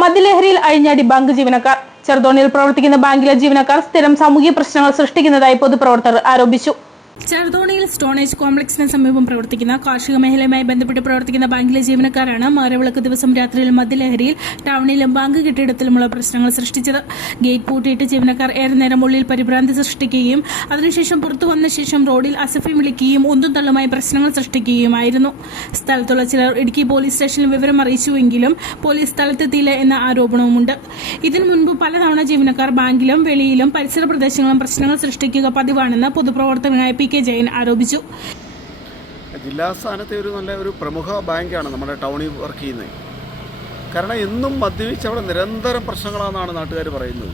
മദ്യലഹരിയിൽ അഴിഞ്ഞാടി ബാങ്ക് ജീവനക്കാർ. ചെറുതോണിയിൽ പ്രവർത്തിക്കുന്ന ബാങ്കിലെ ജീവനക്കാർ സ്ഥിരം സാമൂഹിക പ്രശ്നങ്ങൾ സൃഷ്ടിക്കുന്നതായി പൊതുപ്രവർത്തകർ ആരോപിച്ചു. ചെറുതോണിയിൽ സ്റ്റോണേജ് കോംപ്ലക്സിന് സമീപം പ്രവർത്തിക്കുന്ന കാർഷിക മേഖലയുമായി ബന്ധപ്പെട്ട് പ്രവർത്തിക്കുന്ന ബാങ്കിലെ ജീവനക്കാരാണ് മാരവിളക്ക് ദിവസം രാത്രിയിൽ മദ്യലഹരിയിൽ ടൗണിലും ബാങ്ക് കെട്ടിടത്തിലുമുള്ള പ്രശ്നങ്ങൾ സൃഷ്ടിച്ചത്. ഗേറ്റ് പൂട്ടിയിട്ട് ജീവനക്കാർ ഏറെ നേരം ഉള്ളിൽ പരിഭ്രാന്തി സൃഷ്ടിക്കുകയും അതിനുശേഷം പുറത്തു വന്ന ശേഷം റോഡിൽ അസഫി വിളിക്കുകയും ഒന്നും തള്ളുമായി പ്രശ്നങ്ങൾ സൃഷ്ടിക്കുകയുമായിരുന്നു. സ്ഥലത്തുള്ള ചിലർ ഇടുക്കി പോലീസ് സ്റ്റേഷനിൽ വിവരം അറിയിച്ചുവെങ്കിലും പോലീസ് സ്ഥലത്തെത്തിയില്ല എന്ന ആരോപണവുമുണ്ട്. ഇതിനു മുൻപ് പലതവണ ജീവനക്കാർ ബാങ്കിലും വെളിയിലും പരിസര പ്രദേശങ്ങളും പ്രശ്നങ്ങൾ സൃഷ്ടിക്കുക പതിവാണെന്ന് പൊതുപ്രവർത്തകനായ പി കെ ജയൻ ആരോപിച്ചു. ജില്ലാസ്ഥാനത്തെ ഒരു നല്ല ഒരു പ്രമുഖ ബാങ്കാണ് നമ്മുടെ ടൗണിൽ വർക്ക് ചെയ്യുന്നത്. കാരണം എന്നും മദ്യപിച്ച് അവിടെ നിരന്തരം പ്രശ്നങ്ങളാണെന്നാണ് നാട്ടുകാർ പറയുന്നത്.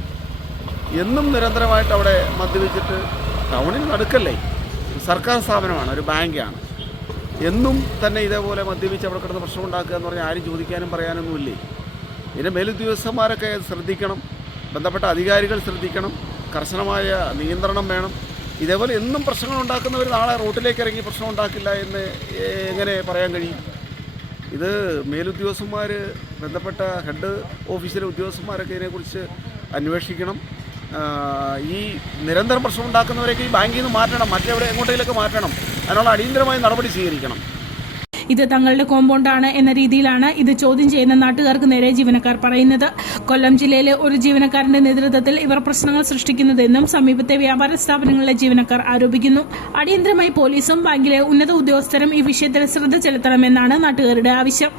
എന്നും നിരന്തരമായിട്ട് അവിടെ മദ്യപിച്ചിട്ട് ടൗണിൽ നടുക്കല്ലേ? സർക്കാർ സ്ഥാപനമാണ് ഒരു ബാങ്കാണ്. എന്നും തന്നെ ഇതേപോലെ മദ്യപിച്ച് അവിടെ കിടന്ന് പ്രശ്നം ഉണ്ടാക്കുക എന്ന് പറഞ്ഞാൽ ആരും ചോദിക്കാനും പറയാനൊന്നുമില്ലേ ഇതിന്റെ മേലുദ്യോഗസ്ഥന്മാരൊക്കെ ശ്രദ്ധിക്കണം ബന്ധപ്പെട്ട അധികാരികൾ ശ്രദ്ധിക്കണം കർശനമായ നിയന്ത്രണം വേണം. ഇതേപോലെ എന്നും പ്രശ്നങ്ങൾ ഉണ്ടാക്കുന്നവർ നാളെ റോട്ടിലേക്ക് ഇറങ്ങി പ്രശ്നം ഉണ്ടാക്കില്ല എന്ന് എങ്ങനെ പറയാൻ കഴിയും? ഇത് മേലുദ്യോഗസ്ഥന്മാർ ബന്ധപ്പെട്ട ഹെഡ് ഓഫീസിലെ ഉദ്യോഗസ്ഥന്മാരൊക്കെ ഇതിനെക്കുറിച്ച് അന്വേഷിക്കണം. ഈ നിരന്തരം പ്രശ്നം ഉണ്ടാക്കുന്നവരൊക്കെ ഈ ബാങ്കിൽ നിന്ന് മാറ്റണം. മറ്റെവിടെ എങ്ങോട്ടേലൊക്കെ മാറ്റണം. അതിനുള്ള അടിയന്തരമായ നടപടി സ്വീകരിക്കണം. ഇത് തങ്ങളുടെ കോമ്പൗണ്ടാണ് എന്ന രീതിയിലാണ് ഇത് ചോദ്യം ചെയ്യുന്ന നാട്ടുകാർക്ക് നേരെ ജീവനക്കാർ പറയുന്നത്. കൊല്ലം ജില്ലയിലെ ഒരു ജീവനക്കാരന്റെ നേതൃത്വത്തിൽ ഇവർ പ്രശ്നങ്ങൾ സൃഷ്ടിക്കുന്നതെന്നും സമീപത്തെ വ്യാപാര സ്ഥാപനങ്ങളിലെ ജീവനക്കാർ ആരോപിക്കുന്നു. അടിയന്തരമായി പോലീസും ബാങ്കിലെ ഉന്നത ഉദ്യോഗസ്ഥരും ഈ വിഷയത്തിൽ ശ്രദ്ധ ചെലുത്തണമെന്നാണ് നാട്ടുകാരുടെ ആവശ്യം.